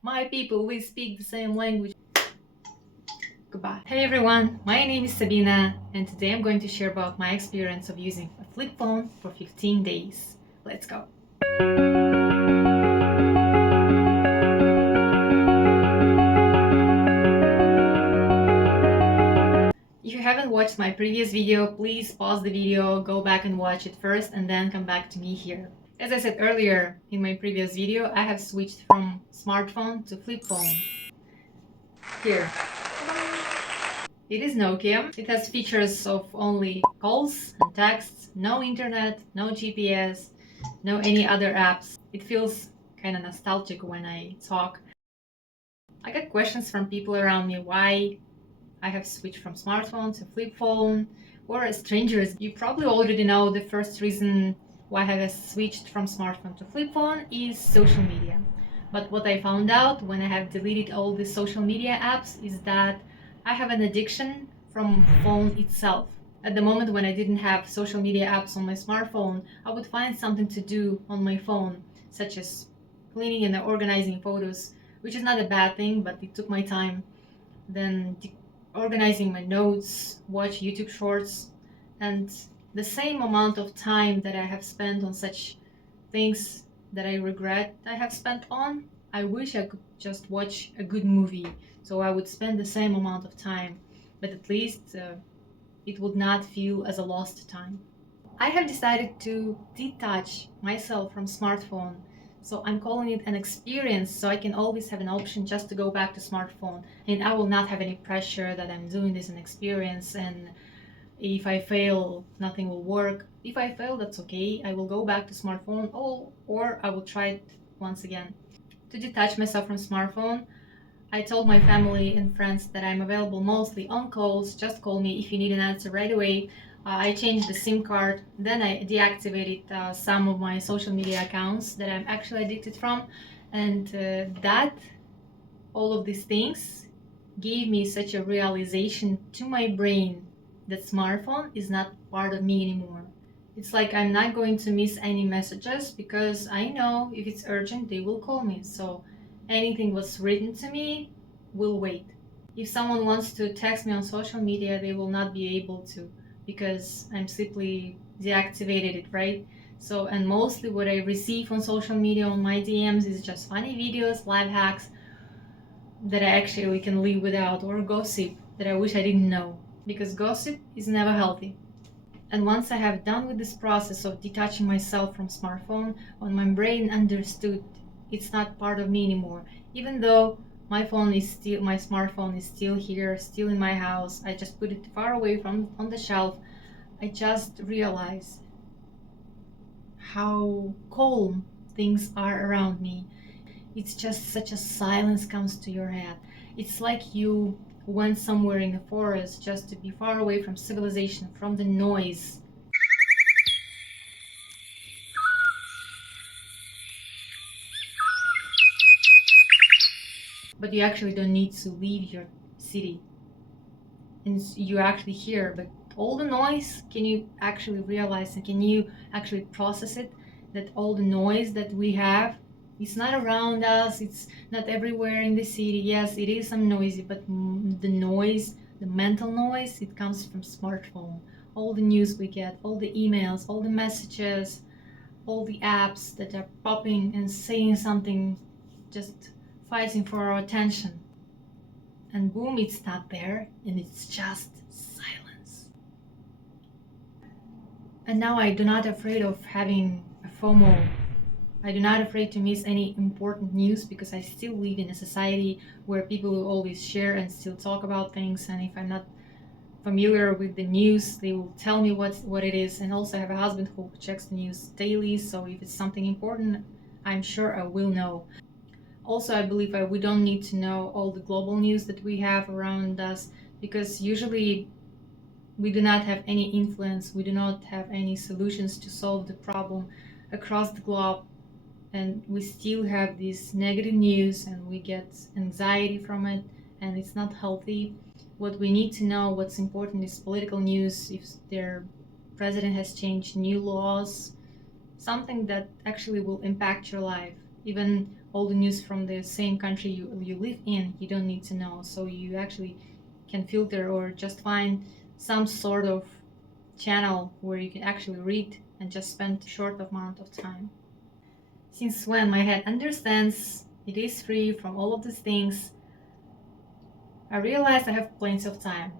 My people, we speak the same language. Goodbye. Hey everyone, my name is Sabina, and today I'm going to share about my experience of using a flip phone for 15 days. Let's go. If you haven't watched my previous video, please pause the video, go back and watch it first, and then come back to me here. As I said earlier in my previous video, I have switched from smartphone to flip phone. Here. It is Nokia. It has features of only calls and texts, no internet, no GPS, no any other apps. It feels kind of nostalgic when I talk. I get questions from people around me why I have switched from smartphone to flip phone, or strangers. You probably already know the first reason why I have switched from smartphone to flip phone is social media. But what I found out when I have deleted all the social media apps is that I have an addiction from phone itself. At the moment when I didn't have social media apps on my smartphone, I would find something to do on my phone, such as cleaning and organizing photos, which is not a bad thing, but it took my time. Then organizing my notes, watch YouTube shorts, and the same amount of time that I have spent on such things that I regret I have spent on, I wish I could just watch a good movie. So I would spend the same amount of time, but at least it would not feel as a lost time. I have decided to detach myself from smartphone. So I'm calling it an experience, so I can always have an option just to go back to smartphone, and I will not have any pressure that I'm doing this an experience, and if I fail nothing will work. If I fail, that's okay, I will go back to smartphone, or I will try it once again. To detach myself from smartphone, I told my family and friends that I'm available mostly on calls. Just call me if you need an answer right away. I changed the SIM card, then I deactivated some of my social media accounts that I'm actually addicted from, and that all of these things gave me such a realization to my brain that smartphone is not part of me anymore. It's like I'm not going to miss any messages because I know if it's urgent, they will call me. So anything was written to me will wait. If someone wants to text me on social media, they will not be able to because I'm simply deactivated it, right? So, and mostly what I receive on social media on my DMs is just funny videos, life hacks that I actually can live without, or gossip that I wish I didn't know, because gossip is never healthy. And once I have done with this process of detaching myself from smartphone, when my brain understood it's not part of me anymore, even though my smartphone is still here, still in my house, I just put it far away from on the shelf. I just realized how calm things are around me. It's just such a silence comes to your head. It's like you went somewhere in the forest just to be far away from civilization, from the noise. But you actually don't need to leave your city, and you actually hear, but all the noise, can you actually realize and can you actually process it, that all the noise that we have, it's not around us, it's not everywhere in the city. Yes, it is some noisy, but the noise, the mental noise, it comes from smartphone. All the news we get, all the emails, all the messages, all the apps that are popping and saying something, just fighting for our attention, and boom, it's not there, and it's just silence. And now I do not afraid of having a FOMO. I do not afraid to miss any important news because I still live in a society where people will always share and still talk about things, and if I'm not familiar with the news, they will tell me what it is. And also I have a husband who checks the news daily, so if it's something important, I'm sure I will know. Also, I believe we don't need to know all the global news that we have around us, because usually we do not have any influence, we do not have any solutions to solve the problem across the globe, and we still have this negative news and we get anxiety from it, and it's not healthy. What we need to know, what's important, is political news. If their president has changed new laws, something that actually will impact your life. Even all the news from the same country you live in, you don't need to know. So you actually can filter or just find some sort of channel where you can actually read and just spend a short amount of time. Since when my head understands it is free from all of these things, I realized I have plenty of time.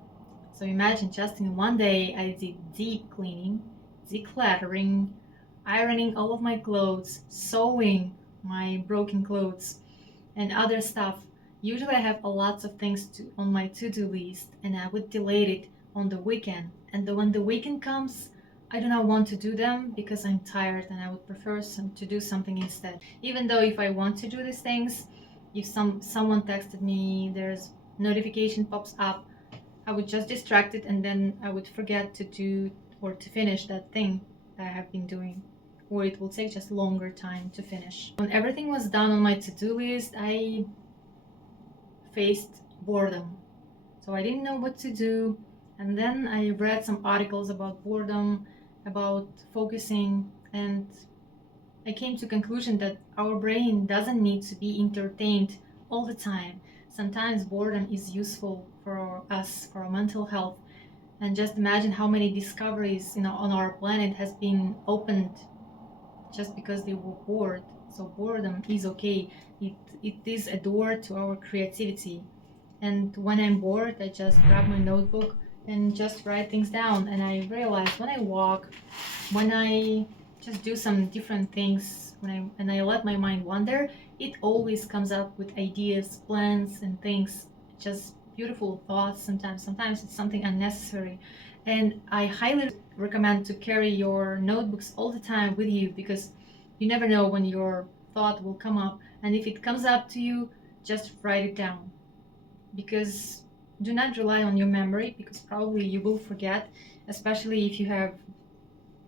So imagine just in one day I did deep cleaning, decluttering, ironing all of my clothes, sewing my broken clothes, and other stuff. Usually I have a lots of things on my to-do list, and I would delay it on the weekend. And when the weekend comes, I do not want to do them because I'm tired and I would prefer to do something instead. Even though if I want to do these things, if someone texted me, there's notification pops up, I would just distract it and then I would forget to do or to finish that thing that I have been doing, or it will take just longer time to finish. When everything was done on my to-do list, I faced boredom. So I didn't know what to do, and then I read some articles about boredom, about focusing, and I came to conclusion that our brain doesn't need to be entertained all the time. Sometimes boredom is useful for us, for our mental health. And just imagine how many discoveries on our planet has been opened just because they were bored. So boredom is okay. It is a door to our creativity. And when I'm bored, I just grab my notebook and just write things down. And I realize when I walk, when I just do some different things, and I let my mind wander, it always comes up with ideas, plans, and things. Just beautiful thoughts sometimes. Sometimes it's something unnecessary. And I highly recommend to carry your notebooks all the time with you because you never know when your thought will come up. And if it comes up to you, just write it down. Because do not rely on your memory because probably you will forget, especially if you have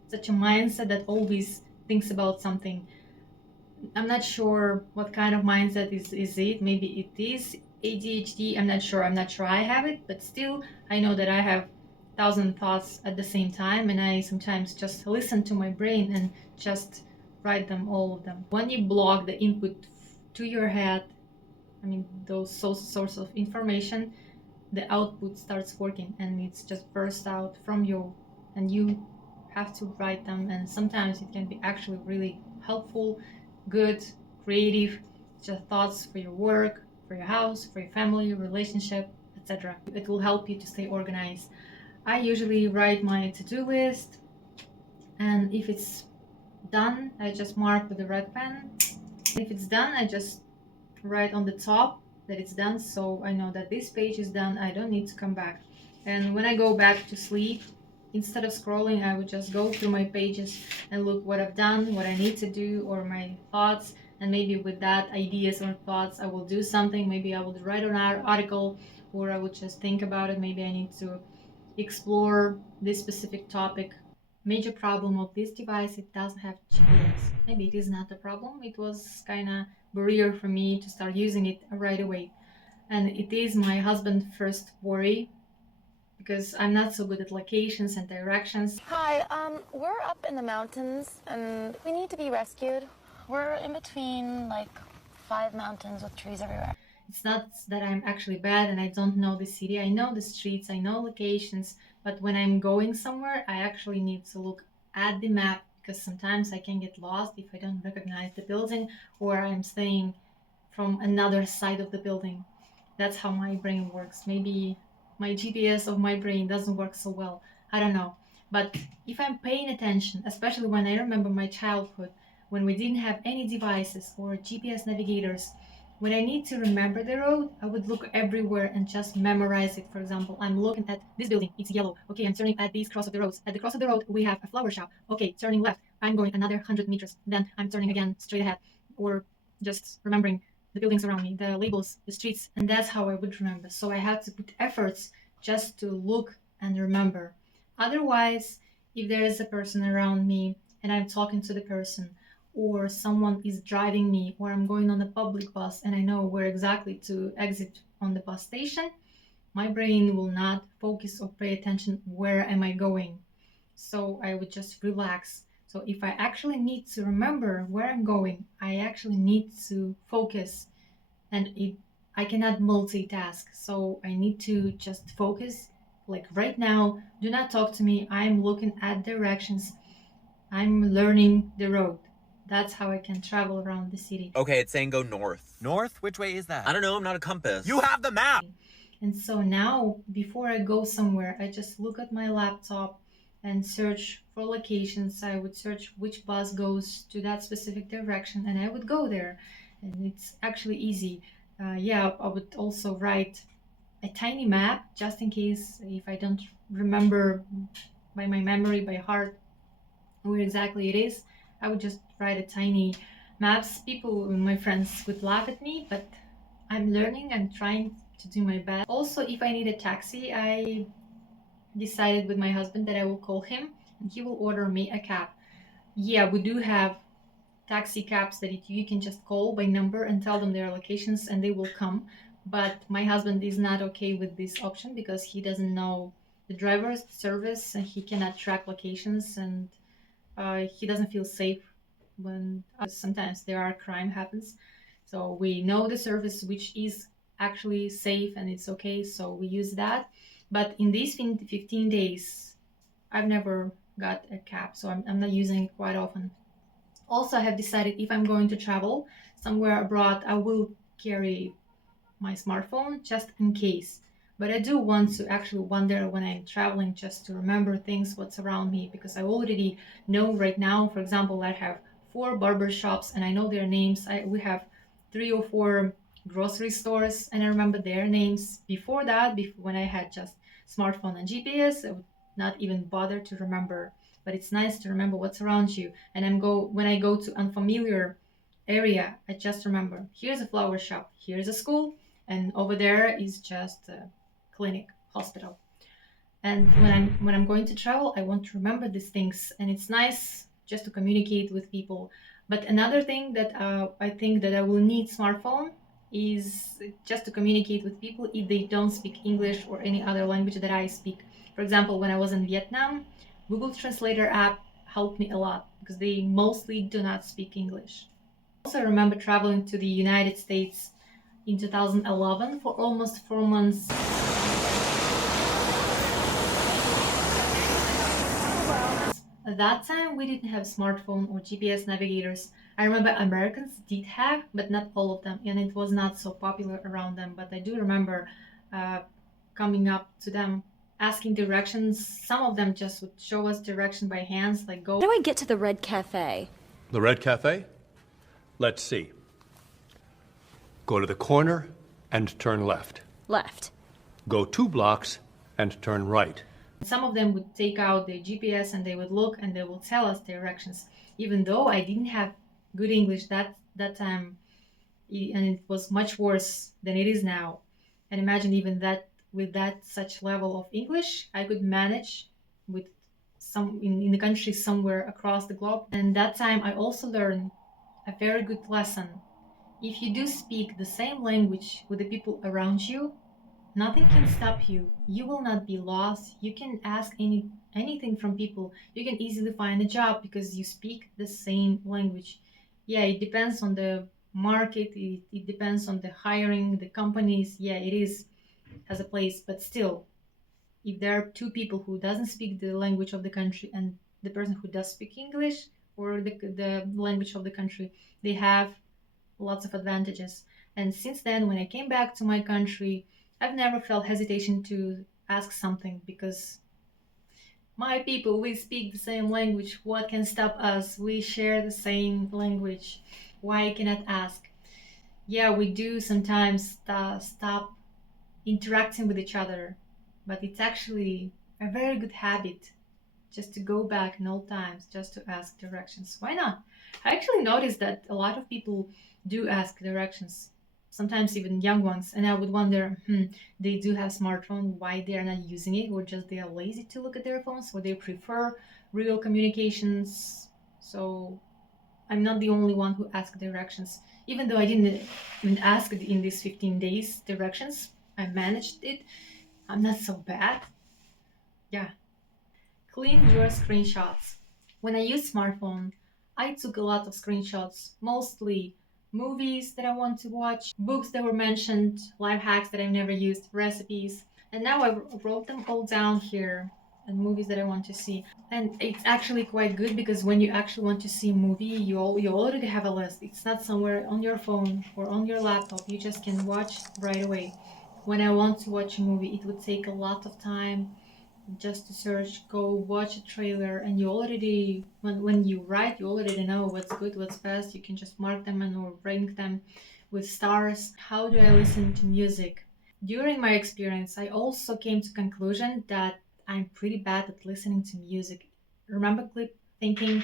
such a mindset that always thinks about something. I'm not sure what kind of mindset is it. Maybe it is ADHD. I'm not sure I have it, but still I know that I have thousand thoughts at the same time, and I sometimes just listen to my brain and just write them, all of them. When you block the input to your head, I mean those sources of information, the output starts working and it's just burst out from you, and you have to write them. And sometimes it can be actually really helpful, good, creative, just thoughts for your work, for your house, for your family, your relationship, etc. It will help you to stay organized. I usually write my to-do list, and if it's done, I just mark with a red pen. If it's done, I just write on the top that it's done, so I know that this page is done. I don't need to come back. And when I go back to sleep, instead of scrolling, I would just go through my pages and look what I've done, what I need to do, or my thoughts. And maybe with that ideas or thoughts, I will do something. Maybe I will write an article, or I would just think about it. Maybe I need to explore this specific topic. Major problem of this device, it doesn't have GPS. Maybe it is not a problem. It was kind of barrier for me to start using it right away. And it is my husband's first worry because I'm not so good at locations and directions. Hi, we're up in the mountains and we need to be rescued. We're in between like 5 mountains with trees everywhere. It's not that I'm actually bad and I don't know the city. I know the streets, I know locations, but when I'm going somewhere, I actually need to look at the map because sometimes I can get lost if I don't recognize the building or I'm staying from another side of the building. That's how my brain works. Maybe my GPS of my brain doesn't work so well. I don't know. But if I'm paying attention, especially when I remember my childhood, when we didn't have any devices or GPS navigators, when I need to remember the road, I would look everywhere and just memorize it. For example, I'm looking at this building, it's yellow. Okay, I'm turning at this cross of the roads. At the cross of the road, we have a flower shop. Okay, turning left, I'm going another 100 meters. Then I'm turning again straight ahead. Or just remembering the buildings around me, the labels, the streets, and that's how I would remember. So I had to put efforts just to look and remember. Otherwise, if there is a person around me and I'm talking to the person, or someone is driving me, or I'm going on a public bus and I know where exactly to exit on the bus station, my brain will not focus or pay attention where am I going. So I would just relax. So if I actually need to remember where I'm going, I actually need to focus, and I cannot multitask. So I need to just focus. Like right now, do not talk to me. I'm looking at directions. I'm learning the road. That's how I can travel around the city. Okay, it's saying go north. North? Which way is that? I don't know, I'm not a compass. You have the map! And so now, before I go somewhere, I just look at my laptop and search for locations. I would search which bus goes to that specific direction, and I would go there. And it's actually easy. Yeah, I would also write a tiny map just in case if I don't remember by my memory, by heart, where exactly it is. I would just write a tiny maps. People, my friends, would laugh at me, but I'm learning and trying to do my best. Also, if I need a taxi, I decided with my husband that I will call him and he will order me a cab. Yeah, we do have taxi cabs that you can just call by number and tell them their locations and they will come. But my husband is not okay with this option because he doesn't know the driver's service and he cannot track locations, and he doesn't feel safe when sometimes there are crime happens. So we know the service which is actually safe and it's okay, so we use that. But in these 15 days, I've never got a cab, so I'm not using it quite often. Also, I have decided if I'm going to travel somewhere abroad, I will carry my smartphone just in case. But I do want to actually wander when I'm traveling just to remember things, what's around me, because I already know right now, for example, I have 4 barber shops and I know their names. We have 3 or 4 grocery stores and I remember their names. Before that, when I had just smartphone and GPS, I would not even bother to remember. But it's nice to remember what's around you. And when I go to unfamiliar area, I just remember here's a flower shop, here's a school, and over there is just a clinic, hospital. And when I'm going to travel, I want to remember these things, and it's nice just to communicate with people. But another thing that I think that I will need smartphone is just to communicate with people if they don't speak English or any other language that I speak. For example, when I was in Vietnam, Google Translator app helped me a lot because they mostly do not speak English. I also remember traveling to the United States in 2011 for almost 4 months. At that time, we didn't have smartphone or GPS navigators. I remember Americans did have, but not all of them, and it was not so popular around them. But I do remember coming up to them, asking directions. Some of them just would show us direction by hands, like go. How do I get to the Red Cafe? The Red Cafe? Let's see. Go to the corner and turn left. Left. Go 2 blocks and turn right. Some of them would take out their GPS and they would look and they will tell us directions. Even though I didn't have good English that time, and it was much worse than it is now. And imagine even that with that such level of English, I could manage with some in the country somewhere across the globe. And that time I also learned a very good lesson. If you do speak the same language with the people around you, nothing can stop you. You will not be lost. You can ask anything from people. You can easily find a job because you speak the same language. Yeah, it depends on the market. It depends on the hiring, the companies. Yeah, it is has a place, but still, if there are 2 people who doesn't speak the language of the country and the person who does speak English or the language of the country, they have lots of advantages. And since then, when I came back to my country, I've never felt hesitation to ask something because my people, we speak the same language. What can stop us? We share the same language. Why I cannot ask? Yeah, we do sometimes stop interacting with each other, but it's actually a very good habit just to go back in old times, just to ask directions. Why not? I actually noticed that a lot of people do ask directions, sometimes even young ones, and I would wonder, they do have smartphone, why they are not using it, or just they are lazy to look at their phones, or they prefer real communications. So I'm not the only one who asked directions, even though I didn't even ask it in these 15 days directions. I managed it. I'm not so bad. Yeah. Clean your screenshots. When I use smartphone, I took a lot of screenshots, mostly movies that I want to watch, books that were mentioned, life hacks that I've never used, recipes, and now I wrote them all down here and movies that I want to see. And it's actually quite good because when you actually want to see a movie, you already have a list. It's not somewhere on your phone or on your laptop. You just can watch right away. When I want to watch a movie, it would take a lot of time just to search, go watch a trailer, and you already, when you write, you already know what's good, what's best. You can just mark them and or rank them with stars. How do I listen to music? During my experience, I also came to conclusion that I'm pretty bad at listening to music. Remember clip thinking,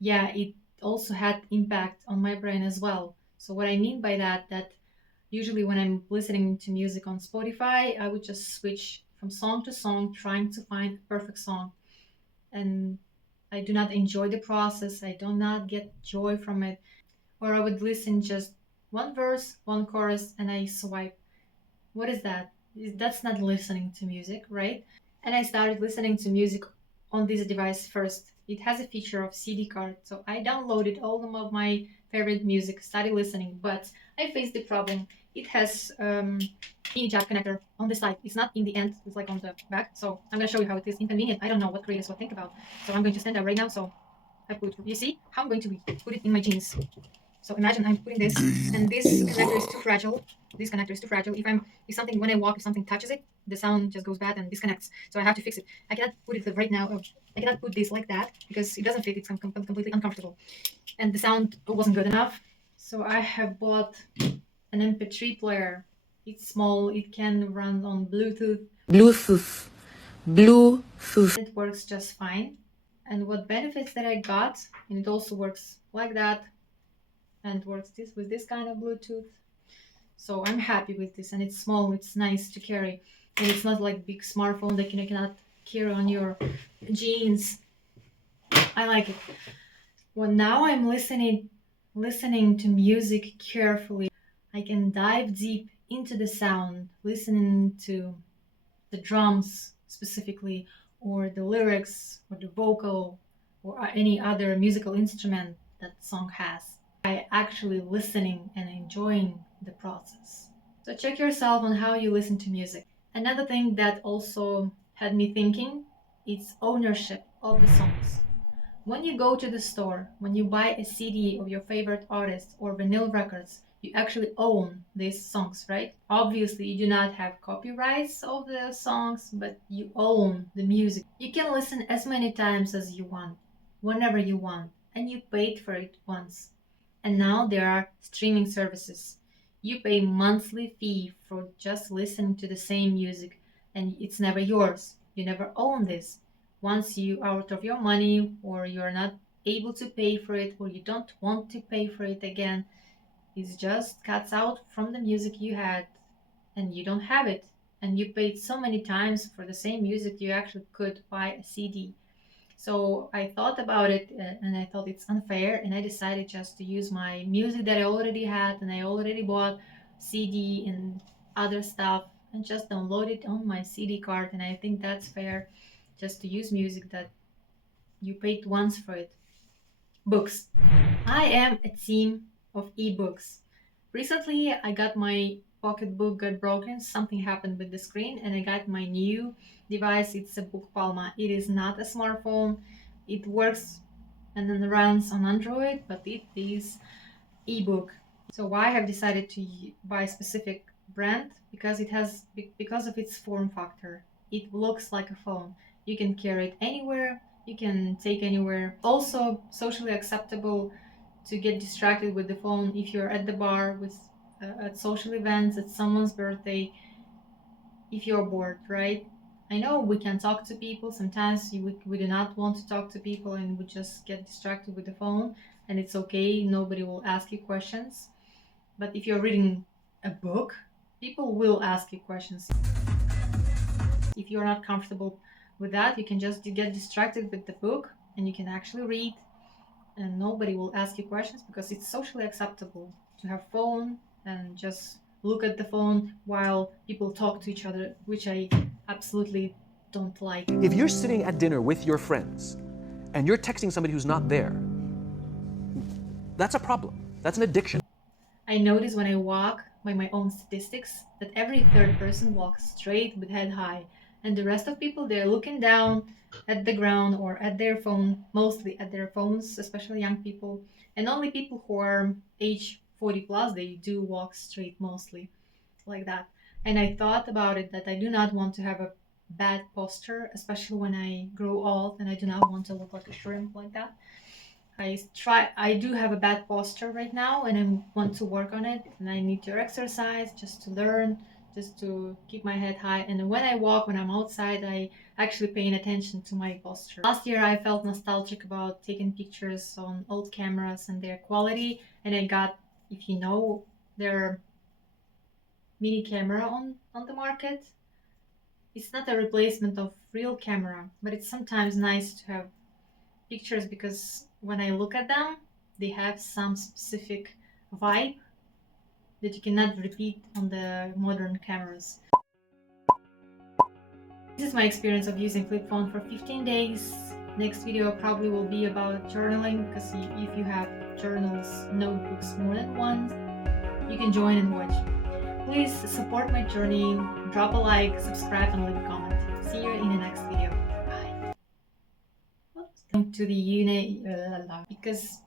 yeah, it also had impact on my brain as well. So what I mean by that usually when I'm listening to music on Spotify, I would just switch from song to song, trying to find the perfect song. And I do not enjoy the process. I do not get joy from it. Or I would listen just one verse, one chorus, and I swipe. What is that? That's not listening to music, right? And I started listening to music on this device first. It has a feature of CD card, so I downloaded all of my favorite music, started listening, but I faced the problem. It has mini jack connector on the side. It's not in the end, it's like on the back. So I'm gonna show you how it is inconvenient. I don't know what creators would think about. So I'm going to stand up right now. So you see how I'm going to put it in my jeans. So imagine I'm putting this, and this connector is too fragile. This connector is too fragile. If something, when I walk, if something touches it, the sound just goes bad and disconnects. So I have to fix it. I cannot put it right now. I cannot put this like that because it doesn't fit. It's completely uncomfortable, and the sound wasn't good enough. So I have bought an MP3 player. It's small. It can run on Bluetooth. Bluetooth. It works just fine. And what benefits that I got, and it also works like that, and works this with this kind of Bluetooth. So I'm happy with this, and it's small, it's nice to carry, and it's not like big smartphone that you cannot carry on your jeans. I like it. Well, now I'm listening to music carefully. I can dive deep into the sound, listening to the drums specifically, or the lyrics, or the vocal, or any other musical instrument that song has. By actually listening and enjoying the process. So check yourself on how you listen to music. Another thing that also had me thinking is ownership of the songs. When you go to the store, when you buy a CD of your favorite artist or vinyl records, you actually own these songs, right? Obviously, you do not have copyrights of the songs, but you own the music. You can listen as many times as you want, whenever you want, and you paid for it once. And now there are streaming services. You pay monthly fee for just listening to the same music, and it's never yours. You never own this. Once you are out of your money, or you're not able to pay for it, or you don't want to pay for it again, it just cuts out from the music you had, and you don't have it. And you paid so many times for the same music, you actually could buy a CD. So I thought about it, and I thought it's unfair, and I decided just to use my music that I already had, and I already bought CD and other stuff, and just download it on my CD card. And I think that's fair, just to use music that you paid once for it. Books. I am a team of ebooks. Recently, I got my pocketbook got broken. Something happened with the screen, and I got my new device. It's a Book Palma. It is not a smartphone. It works and then runs on Android, but it is ebook. So why I have decided to buy a specific brand? Because of its form factor. It looks like a phone. You can carry it anywhere. You can take anywhere. Also socially acceptable to get distracted with the phone if you're at the bar with at social events, at someone's birthday, if you're bored, right? I know we can talk to people. Sometimes we do not want to talk to people and we just get distracted with the phone, and it's okay. Nobody will ask you questions. But if you're reading a book, people will ask you questions. If you're not comfortable with that, you can just get distracted with the book and you can actually read, and nobody will ask you questions because it's socially acceptable to have phone and just look at the phone while people talk to each other, which I absolutely don't like. If you're sitting at dinner with your friends and you're texting somebody who's not there, that's a problem. That's an addiction. I notice when I walk, by my own statistics, that every third person walks straight with head high, and the rest of people, they're looking down at the ground or at their phone, mostly at their phones, especially young people. And only people who are age 40 plus, they do walk straight mostly like that. And I thought about it that I do not want to have a bad posture, especially when I grow old, and I do not want to look like a shrimp like that. I do have a bad posture right now, and I want to work on it, and I need to exercise just to learn, just to keep my head high. And when I walk, when I'm outside, I actually paying attention to my posture. Last year I felt nostalgic about taking pictures on old cameras and their quality, and I got, if you know, their mini camera on the market. It's not a replacement of real camera, but it's sometimes nice to have pictures because when I look at them, they have some specific vibe that you cannot repeat on the modern cameras. This is my experience of using flip phone for 15 days. Next video probably will be about journaling, because if you have journals, notebooks more than one, you can join and watch. Please support my journey, drop a like, subscribe, and leave a comment. See you in the next video. Bye. To the unit because